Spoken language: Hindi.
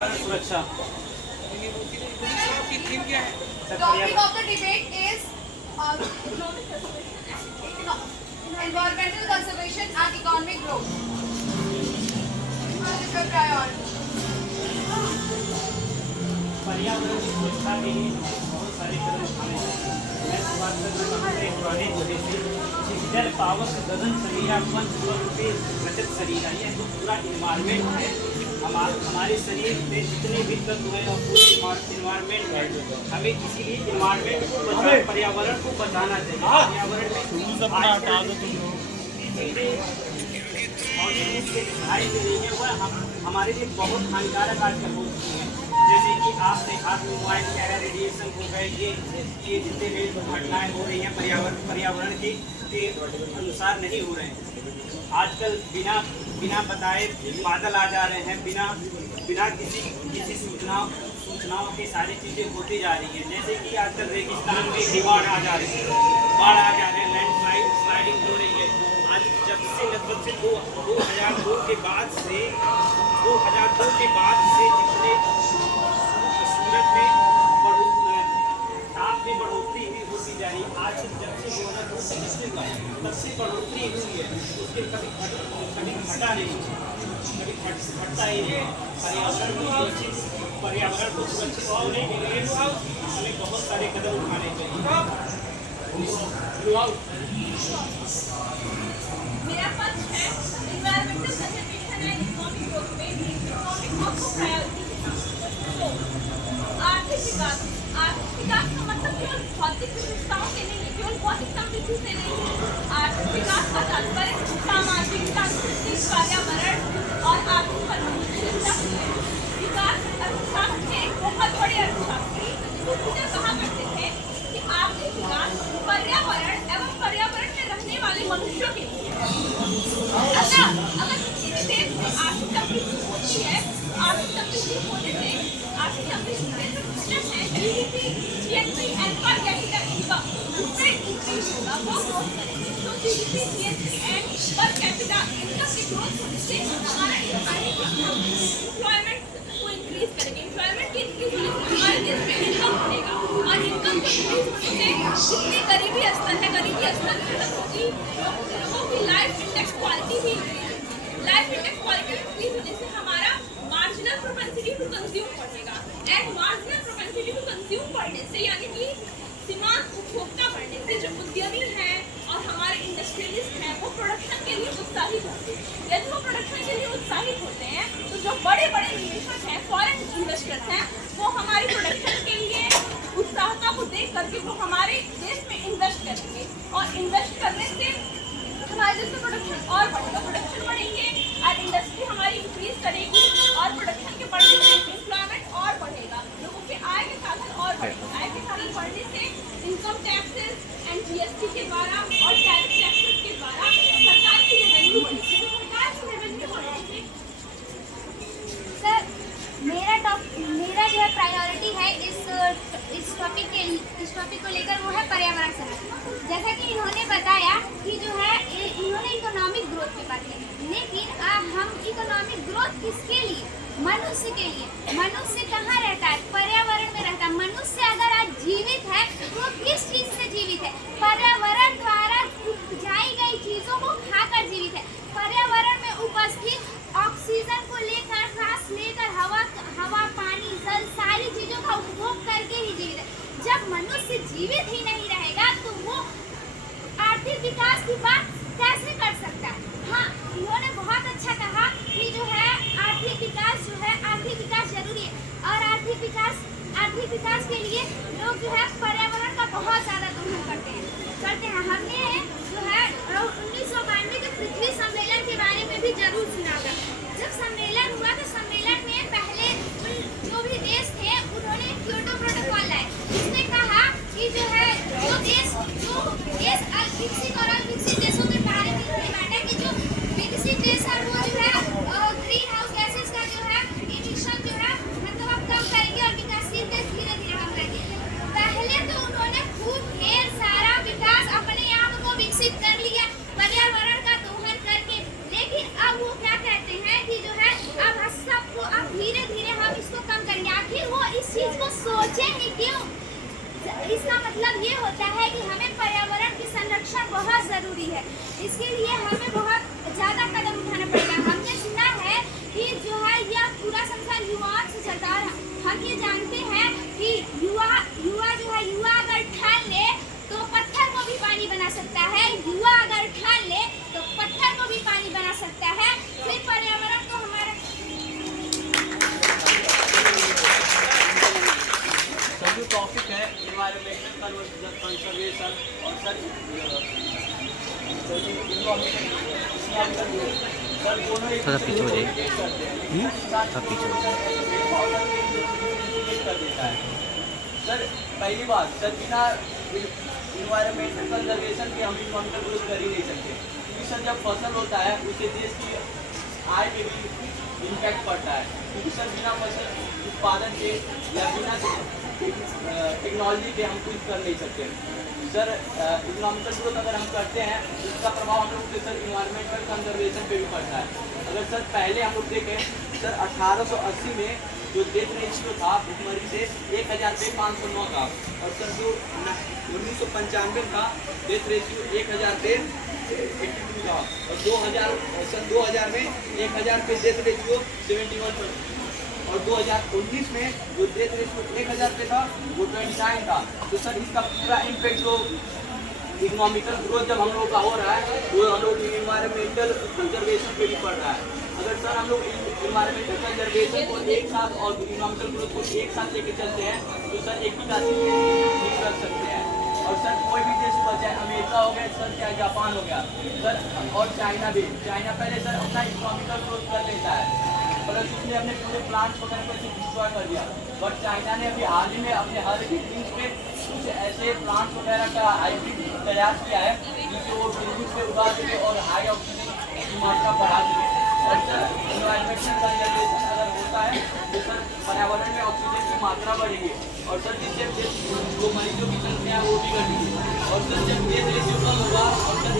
सुरक्षा। Topic of the debate is environmental conservation and economic growth. What is your priority? पर्यावरण की सुरक्षा के लिए बहुत सारे कदम उठाने चाहिए। मैं शुरुआत करना चाहूँगा एक पुराने जोड़े से जल पावक गगन शरीरा पंच पे रचत शरीरा। यह जो पूरा इन्वायरमेंट है, हमारे शरीर में जितने भी तत्व हैं और पूरे इन्वायरमेंट है, हमें इसीलिए इन्वायरमेंट को बचाना, पर्यावरण को बचाना चाहिए। पर्यावरण में हमारे लिए बहुत हानिकारक आजकल हो चुकी है। जैसे कि आपने हाथ में मोबाइल के रेडिएशन हो गए, ये जितने भी घटनाएं हो रही हैं पर्यावरण के अनुसार नहीं हो रहे हैं। आजकल बिना बताए बादल आ जा रहे हैं, बिना किसी सूचनाओं की सारी चीज़ें होती जा रही हैं। जैसे कि आजकल रेगिस्तान में बाढ़ आ जा रही है, लैंडस्लाइडिंग हो रही है। आज जब से लगभग से 2002 के बाद से जितने सूरत में ताप में बढ़ोतरी हुई होती जा रही है। आज जब से 2002 तब से बढ़ोतरी हुई है, उसके कभी घटा नहीं, कभी घटता ही नहीं। पर्यावरण को सुरक्षित होने के लिए हमें बहुत सारे कदम उठाने चाहिए। मेरा पक्ष है environmental conservation and economic growth में economic growth को प्रायोरिटी देना। आर्थिक विकास का मतलब केवल भौतिक विशेषताओं से नहीं है, केवल भौतिक समृद्धि से नहीं है। आर्थिक विकास का तात्पर्य सामाजिक, सांस्कृतिक, पर्यावरण और आर्थिक परिवर्तनशीलता से है। विकास अर्थशास्त्र के बहुत बड़े अर्थशास्त्री कहा करते थे कि आर्थिक विकास पर्यावरण एवं पर्यावरण में रहने वाले मनुष्यों के लिए। अगर किसी भी देश में आर्थिक समृद्धि होती है, आर्थिक समृद्धि होने से आर्थिक समृद्धि से जो सिस्टम है GDP, GNP and per capita income उसमें इंक्रीज होगा, वो ग्रोथ करेंगे। तो GDP, GNP and per capita income की ग्रोथ होने से हमारा एम्प्लॉयमेंट को इंक्रीज करेंगे। एम्प्लॉयमेंट की इंक्रीज होने से हमारे देश में इनकम बढ़ेगा और इनकम को इंक्रीज होने से जितनी गरीबी स्तर है, गरीबी स्तर खत्म होगी, लोगों की लाइफ इंडेक्स क्वालिटी भी इंक्रीज होगी। लाइफ इंडेक्स क्वालिटी इंक्रीज होने से हमारा मार्जिनल प्रोपेंसिटी टू कंज्यूम बढ़ेगा and marginal propensity to consume बढ़ने से यानी कि सीमांत उपभोक्ता बढ़ने से जो उद्यमी हैं और हमारे इंडस्ट्रियलिस्ट हैं वो प्रोडक्शन के लिए उत्साहित होते हैं। यदि वो प्रोडक्शन के लिए उत्साहित होते हैं तो जो बड़े बड़े निवेशक हैं, फॉरेन इन्वेस्टर्स हैं, वो हमारी प्रोडक्शन के लिए उत्साहता को देख करके वो हमारे देश में इन्वेस्ट करेंगे और इन्वेस्ट करने से हमारे देश में प्रोडक्शन और बढ़ेगा, प्रोडक्शन बढ़ेंगे और इंडस्ट्री हमारी इंक्रीज करेगी और प्रोडक्शन के बढ़ने से एम्प्लॉयमेंट और बढ़ेगा, लोगों के आय के साधन और बढ़ेंगे। आय के साधन बढ़ने से इनकम टैक्सेस एंड जीएसटी के द्वारा और टैरिफ टैक्सेस के द्वारा सरकार की रेवेन्यू बढ़ेगी। सरकार की रेवेन्यू बढ़ने से सर मेरा जो है प्रायोरिटी है इस टॉपिक को लेकर वो है पर्यावरण संरक्षण। जैसा कि इन्होंने बताया कि जो है इन्होंने इकोनॉमिक ग्रोथ की बात की, लेकिन हम इकोनॉमिक ग्रोथ किसके लिए? मनुष्य के लिए। मनुष्य कहाँ रहता है? पर्यावरण में रहता है। मनुष्य अगर आज जीवित है वो किस चीज से जीवित है? पर्यावरण द्वारा उपजाई गई चीजों को खाकर जीवित है। पर्यावरण में उपस्थित ऑक्सीजन को लेकर, सांस लेकर, हवा, पानी, जल सारी चीजों का उपभोग करके ही जीवित है। जब मनुष्य जीवित ही नहीं रहेगा तो वो आर्थिक विकास की बात कैसे कर सकता है? हाँ, इन्होंने बहुत अच्छा कहा कि जो है आर्थिक विकास जरूरी है और आर्थिक विकास के लिए लोग जो है पर्यावरण का बहुत ज्यादा दोहन करते हैं। हमने जो है 1992 के पृथ्वी सम्मेलन के बारे में भी जरूर सुना था। जब सम्मेलन हुआ तो सम्मेलन में पहले जो भी देश थे उन्होंने क्योटो प्रोटोकॉल लाए, जिसने कहा कि जो है जो देश विकसित और अविकसित देशों के बारे में बांटा कि जो विकसित देश है वो जो है ग्रीन हाउस गैसेस का जो है इमिशन जो है मतलब अब कम करेंगे और विकासशील देश धीरे धीरे कम करेंगे। पहले तो उन्होंने खूब ढेर सारा विकास अपने आप को विकसित कर लिया पर्यावरण का दोहन करके, लेकिन अब वो क्या कहते हैं कि जो है अब सबको सोचेंगे क्यों? इसका मतलब ये होता है कि हमें पर्यावरण की संरक्षण बहुत ज़रूरी है। इसके लिए हमें बहुत ज़्यादा कदम उठाना पड़ेगा। हमने सुना है कि जो है यह पूरा संसार युवाओं से चलता है। हम ये जानते हैं कि युवा अगर ठान ले तो पत्थर को भी पानी बना सकता है। युवा अगर ठान ले तो पत्थर को भी पानी बना सकता है। फिर पर्यावरण को हमारा सर जो टॉपिक है एनवायरमेंटल कंजर्वेशन और सर थोड़ा पीछे हो जाइए। थोड़ा पीछे हो जाइए। कर देता है। सर पहली बात, सर बिना इन्वायरमेंटल कंजर्वेशन के हम इकोनॉमिकल ग्रोथ कर ही नहीं सकते, क्योंकि सर जब फसल होता है उससे देश की आय में भी इम्पैक्ट पड़ता है। क्योंकि सर बिना फसल उत्पादन के या बिना टेक्नोलॉजी के हम कुछ कर नहीं सकते। सर इकोनॉमिकल ग्रोथ अगर हम करते हैं तो इसका प्रभाव हम लोग के सर इन्वायरमेंटल कंजर्वेशन पे भी पड़ता है। अगर सर पहले हम लोग देखें, सर 1880 में जो डेथ रेशियो था भुखमरी से 1000 पे 509 था, और सर जो 1995 था डेथ रेशियो 1000 पे 82 था, और 2000 में 1000 पे डेथ रेशियो 71 और 2019 में जो डेथ रेशियो 1000 पे था वो 29 था। तो सर इसका पूरा इम्पैक्ट जो इकोनॉमिकल ग्रोथ जब हम लोग का हो रहा है वो हम लोग इन्वायरमेंटल कंजर्वेशन पे भी पड़ रहा है। अगर सर हम लोग इन्वायरमेंटल कंजर्वेशन को एक साथ और इकोनॉमिकल ग्रोथ को एक साथ लेके चलते हैं तो सर एक ही राशि ठीक रख सकते हैं। और सर कोई भी देश हुआ, चाहे अमेरिका हो गया, सर चाहे जापान हो गया सर, और चाइना भी, चाइना पहले सर अपना इकोनॉमिकल ग्रोथ कर लेता है, परंतु उसने अपने पूरे प्लांट्स वगैरह को डिस्ट्रॉय कर दिया। बट चाइना ने अभी हाल ही में अपने हर बिल्डिंग्स पे कुछ ऐसे प्लांट्स वगैरह का हाइब्रिड तैयार किया है जिससे वो बिल्डिंग्स पे उगा सके और हाई ऑक्सीजन की मात्रा बढ़ा सके। और सर इन्वायरमेंटल कंजर्वेशन अगर होता है तो सर पर्यावरण में ऑक्सीजन की मात्रा बढ़ेगी, और सर जिससे जो मरीजों की संख्या है वो भी घटेगी, और सर जब डेथ रेशियो कम होगा और सर